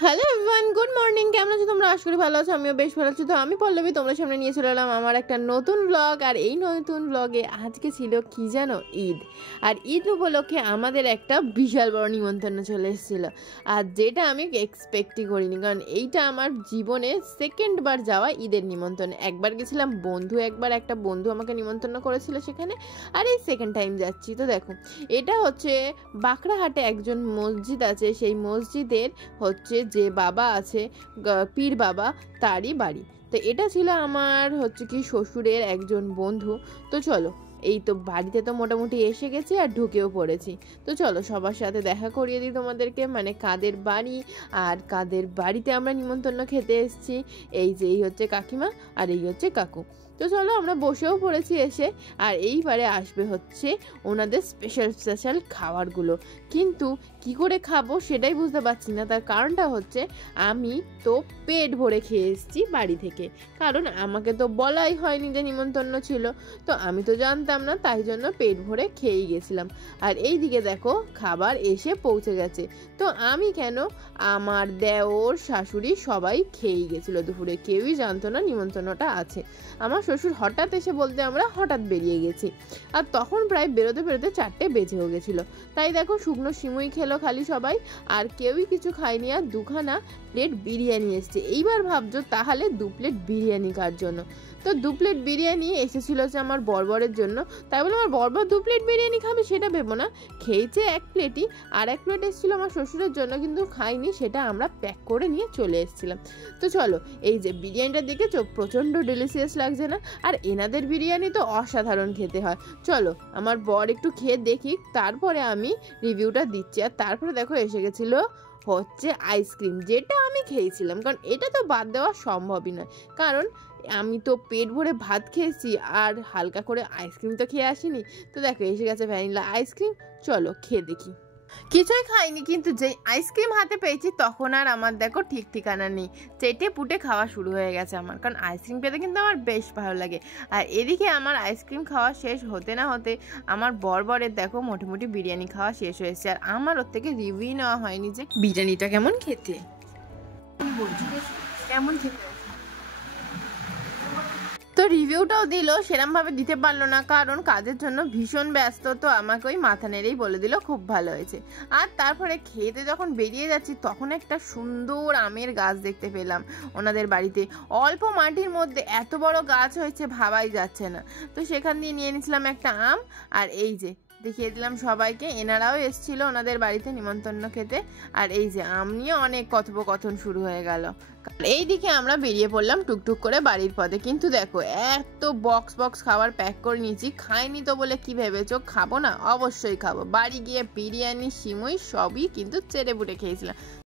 Hello everyone, good morning. কেমন আছো তোমরা? আশা করি ভালো আছো। আমিও বেশ ভালো আছি। তো আমি পল্লবী, তোমরা সামনে নিয়ে চলে এলাম আমার একটা নতুন ব্লগ। আর এই নতুন ব্লগে আজকে ছিল কি জানো, ঈদ। আর ঈদ উপলক্ষে আমাদের একটা বিশাল বড় নিমন্ত্রণ চলে এসেছিল, আর যেটা আমি এক্সপেক্টই করিনি, কারণ এইটা আমার জীবনে সেকেন্ড বার যাওয়া ঈদের নিমন্ত্রণ। একবার গেছিলাম একটা বন্ধু আমাকে নিমন্ত্রণ করেছিল সেখানে, আর এই সেকেন্ড টাইম যাচ্ছি। তো দেখো, এটা হচ্ছে বাঁকড়াহাটে একজন মসজিদ আছে, সেই মসজিদের হচ্ছে যে বাবা আছে, পীর বাবা, তারই বাড়ি। তো এটা ছিল আমার হচ্ছে কি শ্বশুরের একজন বন্ধু। তো চলো, এই তো বাড়িতে তো মোটামুটি এসে গেছি আর ঢুকেও পড়েছি। তো চলো সবার সাথে দেখা করিয়ে দিই তোমাদেরকে, মানে কাদের বাড়ি আর কাদের বাড়িতে আমরা নিমন্ত্রণ খেতে এসেছি। এই হচ্ছে কাকিমা আর এই হচ্ছে কাকু। তো চলো আমরা বসেও পড়েছি এসে, আর এইবারে আসবে হচ্ছে ওনাদের স্পেশাল খাবারগুলো। কিন্তু কি করে খাবো সেটাই বুঝতে পারছি না। তার কারণটা হচ্ছে আমি তো পেট ভরে খেয়ে এসেছি বাড়ি থেকে, কারণ আমাকে তো বলাই হয়নি যে নিমন্ত্রণ ছিল। তো আমি তো জানতাম না, তাই জন্য পেট ভরে খেয়েই গেছিলাম। আর এই দিকে দেখো খাবার এসে পৌঁছে গেছে। তো আমি কেন, আমার দেওর শাশুড়ি সবাই খেয়েই গেছিলো দুপুরে, কেউই জানতো না নিমন্ত্রণটা আছে। আমার শ্বশুর হঠাৎ এসে বলতে আমরা হঠাৎ বেরিয়ে গেছি, আর তখন প্রায় বেরোতে 4টে বেজেও গেছিলো। তাই দেখো শুকনো সিমুই খেলো খালি সবাই, আর কেউই কিছু খায়নি। আর 2খানা প্লেট বিরিয়ানি এসছে। এইবার ভাবছো তাহলে 2 প্লেট বিরিয়ানি কার জন্য? তো 2 প্লেট বিরিয়ানি এসেছিলো হচ্ছে আমার বরবরের জন্য। তাই বলে আমার বরবর 2 প্লেট বিরিয়ানি খাবে সেটা ভেবো না, খেয়েছে 1 প্লেটই। আর 1 প্লেট এসেছিলো আমার শ্বশুরের জন্য, কিন্তু খাইনি, সেটা আমরা প্যাক করে নিয়ে চলে এসেছিলাম। তো চলো, এই যে বিরিয়ানিটা দেখেছো, প্রচণ্ড ডেলিশিয়াস লাগছে না? আর এনাদের বিরিয়ানি তো অসাধারণ খেতে হয়। চলো আমার বর একটু খেয়ে দেখি, তারপরে আমি রিভিউটা দিচ্ছি। আর তারপরে দেখো এসে গেছিলো হচ্ছে আইসক্রিম, যেটা আমি খেয়েছিলাম, কারণ এটা তো বাদ দেওয়া সম্ভবই নয়। কারণ আমি তো পেট ভরে ভাত খেয়েছি আর হালকা করে আইসক্রিম তো খেয়ে আসিনি। তো দেখো এসে গেছে ভ্যানিলা আইসক্রিম, চলো খেয়ে দেখি। কিছুই খাইনি, কিন্তু যেই আইসক্রিম হাতে পেয়েছি তখন আর আমার দেখো ঠিক ঠিকানা নেই, চেটে পুটে খাওয়া শুরু হয়ে গেছে আমার, কারণ আইসক্রিম পেতে কিন্তু আমার বেশ ভালো লাগে। আর এদিকে আমার আইসক্রিম খাওয়া শেষ হতে না হতে আমার বরের দেখো মোটামুটি বিরিয়ানি খাওয়া শেষ হয়েছে। আর আমার ওর থেকে রিভিউ নেওয়া হয়নি যে বিরিয়ানিটা কেমন খেতে। কেমন খেতে? তো রিভিউটাও দিল, সেরমভাবে দিতে পারলো না, কারণ কাজের জন্য ভীষণ ব্যস্ত। তো আমাকে ওই মাথা নেড়েই বলে দিল খুব ভালো হয়েছে। আর তারপরে খেতে যখন বেরিয়ে যাচ্ছি, তখন একটা সুন্দর আমের গাছ দেখতে পেলাম ওনাদের বাড়িতে। অল্প মাটির মধ্যে এত বড় গাছ হয়েছে ভাবাই যাচ্ছে না। তো সেখান দিয়ে নিয়ে নিয়েছিলাম একটা আম, আর এই যে দেখিয়ে দিলাম সবাইকে, এনারাও এসেছিল ওনাদের বাড়িতে নিমন্ত্রণ খেতে। আর এই যে আম নিয়ে অনেক কথোপকথন শুরু হয়ে গেল। এই দিকে আমরা বেরিয়ে পড়লাম টুকটুক করে বাড়ির পথে। কিন্তু দেখো এত বক্স খাবার প্যাক করে নিয়েছি, খাইনি তো বলে কি ভেবেছো খাবো না? অবশ্যই খাবো। বাড়ি গিয়ে বিরিয়ানি, সিমুই সবই কিন্তু চেটে পুটে খেয়েছিলাম।